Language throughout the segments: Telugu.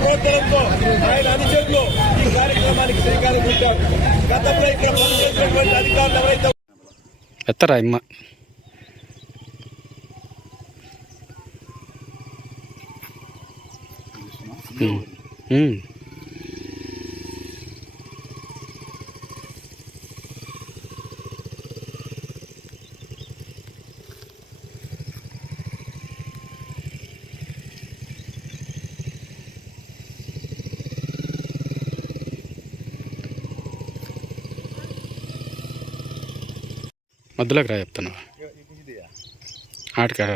ప్రోత్సాహంతో ఆయన అనుచరులు ఈ కార్యక్రమానికి శ్రీకారం చుట్టారు. గతంలో ఇక్కడ పనిచేసినటువంటి అధికారులు ఎవరైతే ఎత్తరా అమ్మ మధ్యలోకి రా చెప్తాను ఆటకా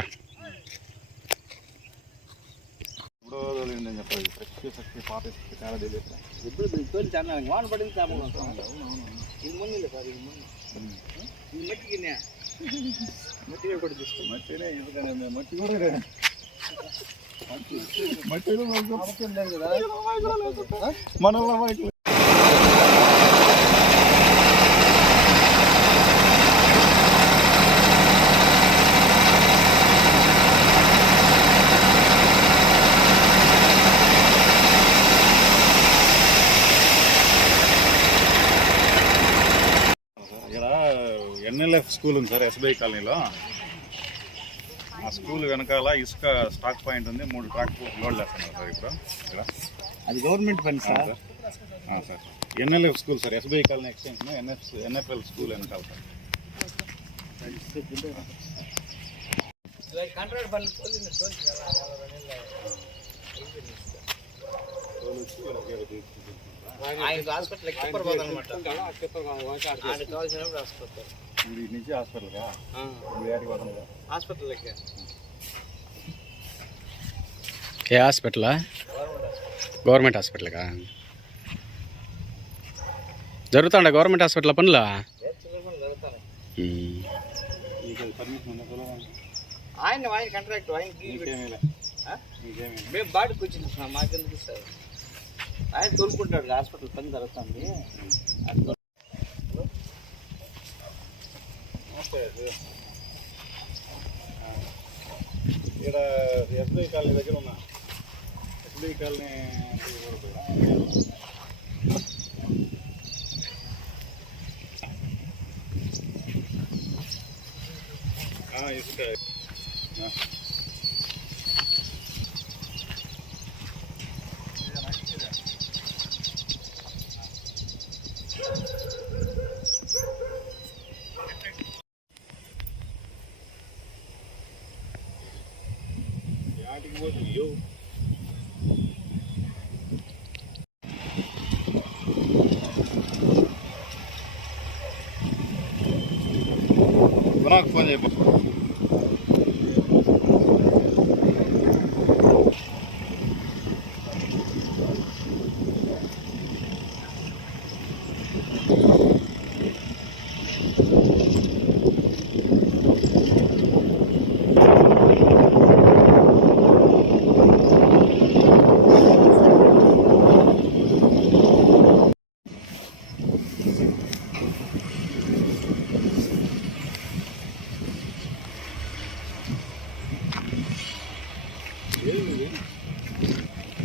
మన ఎన్ఎల్ఎఫ్ స్కూల్ ఉంది సార్ ఎస్బీఐ కాలనీలో. ఆ స్కూల్ వెనకాల ఇసుక స్టాక్ పాయింట్ ఉంది. 3 ట్రాక్టర్లు లోడ్ చేస్తున్నారు సార్ ఇప్పుడు ఇక్కడ. అది గవర్నమెంట్ పని sir. Sir NLF school sir SBI colony extension NFL school వెనకాల సార్. నుంచి హాస్పిటల్గా ఏ హాస్పిటలా? గవర్నమెంట్ హాస్పిటల్గా జరుగుతాండ గవర్నమెంట్ హాస్పిటల్ పనులా? ఆయన కాంట్రాక్ట్ మేము బాడీకి వచ్చింది మాకెందుకు ఇస్తారు. ఆయన తోలుకుంటాడు హాస్పిటల్ పని జరుగుతుంది. ఇక్కడ ఎస్బీఐ కాలనీ దగ్గర ఉన్నా. ఎస్బీఐ కాలనీ ఇసుక ఫోన్ చేయ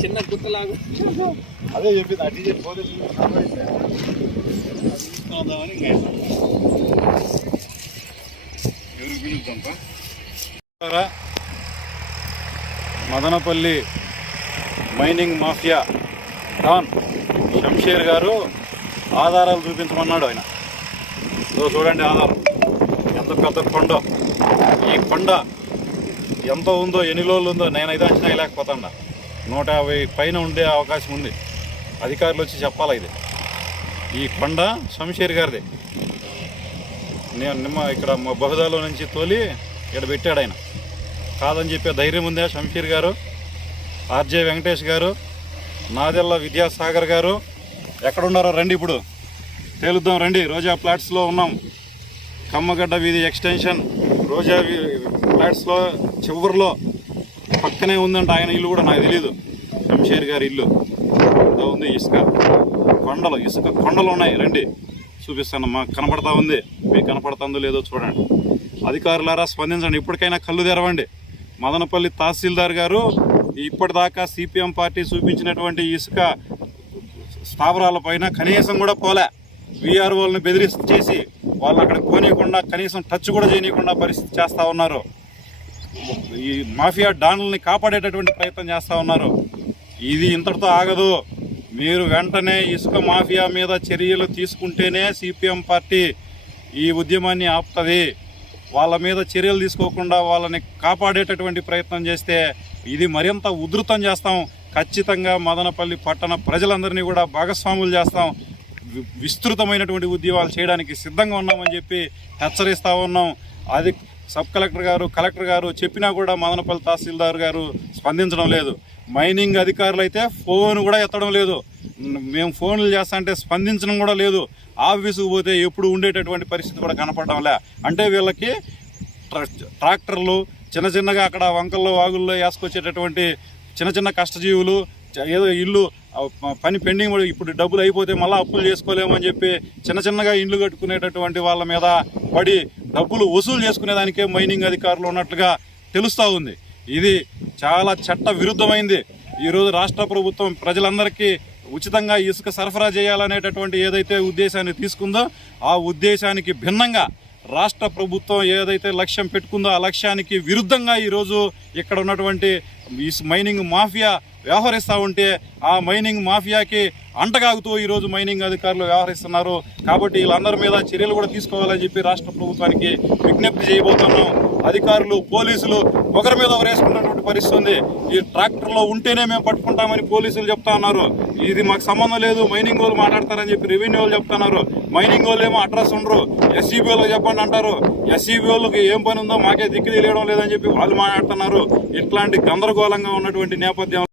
చిన్న గుత్తలాగా అదే చెప్పింది. అడ్డీ చెప్పి పోలీసులు ఎవరు పిలుద్దాంపా. Madanapalle mining mafia don Shamsher garu ఆధారాలు చూపించమన్నాడు ఆయన. చూడండి ఆధారం ఎంత పెద్ద కొండ. ఈ కొండ ఎంత ఉందో, ఎన్ని రోజులు ఉందో నేనైతే అంచనా వేయలేకపోతున్నా. 150 పైన ఉండే అవకాశం ఉంది. అధికారులు వచ్చి చెప్పాలి. ఇది ఈ కొండ శంషేర్ గారిది. నేను ఇక్కడ బహుదాలో నుంచి తోలి ఇక్కడ పెట్టాడు ఆయన. కాదని చెప్పే ధైర్యం ఉందా శంషేర్ గారు? ఆర్జే వెంకటేష్ గారు, నాదెల్ల విద్యాసాగర్ గారు ఎక్కడున్నారో రండి, ఇప్పుడు తేలుద్దాం రండి. రోజా ఫ్లాట్స్లో ఉన్నాం. కమ్మగడ్డ వీధి ఎక్స్టెన్షన్ రోజా ఫ్లాట్స్లో చివరిలో పక్కనే ఉందంట ఆయన ఇల్లు కూడా. నాకు తెలీదు. శంషేర్ గారి ఇల్లు ఉంది. ఇసుక కొండలు ఉన్నాయి. రండి చూపిస్తాను. మాకు కనపడతా ఉంది, మీకు కనపడుతుందో లేదో చూడండి. అధికారులారా స్పందించండి. ఇప్పటికైనా కళ్ళు తెరవండి. మదనపల్లి తహసీల్దార్ గారు ఇప్పటిదాకా సిపిఎం పార్టీ చూపించినటువంటి ఇసుక స్థావరాల పైన కనీసం కూడా పోలే. వీఆర్ఓలను బెదిరించి వాళ్ళు అక్కడ పోనీయకుండా కనీసం టచ్ కూడా చేయనీయకుండా పరిస్థితి చేస్తూ ఉన్నారు. ఈ మాఫియా డాన్లని కాపాడేటటువంటి ప్రయత్నం చేస్తూ ఉన్నారు. ఇది ఇంతటితో ఆగదు. మీరు వెంటనే ఇసుక మాఫియా మీద చర్యలు తీసుకుంటేనే సిపిఎం పార్టీ ఈ ఉద్యమాన్ని ఆపుతుంది. వాళ్ళ మీద చర్యలు తీసుకోకుండా వాళ్ళని కాపాడేటటువంటి ప్రయత్నం చేస్తే ఇది మరింత ఉధృతం చేస్తాం. ఖచ్చితంగా మదనపల్లి పట్టణ ప్రజలందరినీ కూడా భాగస్వాములు చేస్తాం. విస్తృతమైనటువంటి ఉద్యమాలు చేయడానికి సిద్ధంగా ఉన్నామని చెప్పి హెచ్చరిస్తూ ఉన్నాం. అది సబ్ కలెక్టర్ గారు, కలెక్టర్ గారు చెప్పినా కూడా మదనపల్లి తహసీల్దార్ గారు స్పందించడం లేదు. మైనింగ్ అధికారులు అయితే ఫోన్ కూడా ఎత్తడం లేదు. మేము ఫోన్లు చేస్తా అంటే స్పందించడం కూడా లేదు. ఆఫీసుకు పోతే ఎప్పుడు ఉండేటటువంటి పరిస్థితి కూడా కనపడడం లే. అంటే వీళ్ళకి ట్రాక్టర్లు చిన్న చిన్నగా అక్కడ వంకల్లో వాగుల్లో వేసుకొచ్చేటటువంటి చిన్న చిన్న కష్టజీవులు, ఏదో ఇల్లు పని పెండింగ్ ఇప్పుడు డబ్బులు అయిపోతే మళ్ళీ అప్పులు చేసుకోలేమని చెప్పి చిన్న చిన్నగా ఇండ్లు కట్టుకునేటటువంటి వాళ్ళ మీద పడి డబ్బులు వసూలు చేసుకునేదానికే మైనింగ్ అధికారులు ఉన్నట్లుగా తెలుస్తూ ఉంది. ఇది చాలా చట్ట విరుద్ధమైంది. ఈరోజు రాష్ట్ర ప్రభుత్వం ప్రజలందరికీ ఉచితంగా ఇసుక సరఫరా చేయాలనేటటువంటి ఏదైతే ఉద్దేశాన్ని తీసుకుందో ఆ ఉద్దేశానికి భిన్నంగా రాష్ట్ర ప్రభుత్వం ఏదైతే లక్ష్యం పెట్టుకుందో ఆ లక్ష్యానికి విరుద్ధంగా ఈరోజు ఇక్కడ ఉన్నటువంటి మైనింగ్ మాఫియా వ్యవహరిస్తూ ఉంటే ఆ మైనింగ్ మాఫియాకి అంటగాగుతూ ఈరోజు మైనింగ్ అధికారులు వ్యవహరిస్తున్నారు. కాబట్టి వీళ్ళందరి మీద చర్యలు కూడా తీసుకోవాలని చెప్పి రాష్ట్ర ప్రభుత్వానికి విజ్ఞప్తి చేయబోతున్నాం. అధికారులు, పోలీసులు ఒకరి మీద ఒకరు వేసుకున్నటువంటి పరిస్థితి ఉంది. ఈ ట్రాక్టర్లో ఉంటేనే మేము పట్టుకుంటామని పోలీసులు చెప్తా ఉన్నారు. ఇది మాకు సంబంధం లేదు, మైనింగ్ వాళ్ళు మాట్లాడతారని చెప్పి రెవెన్యూ వాళ్ళు చెప్తున్నారు. మైనింగ్ వాళ్ళు ఏమో అడ్రస్ ఉండరు, ఎస్సీబీ వాళ్ళకి చెప్పండి అంటారు. ఎస్సీబీ వాళ్ళకి ఏం పని ఉందో మాకే దిక్కు తెలియడం లేదని చెప్పి వాళ్ళు మాట్లాడుతున్నారు. ఇట్లాంటి గందరగోళంగా ఉన్నటువంటి నేపథ్యం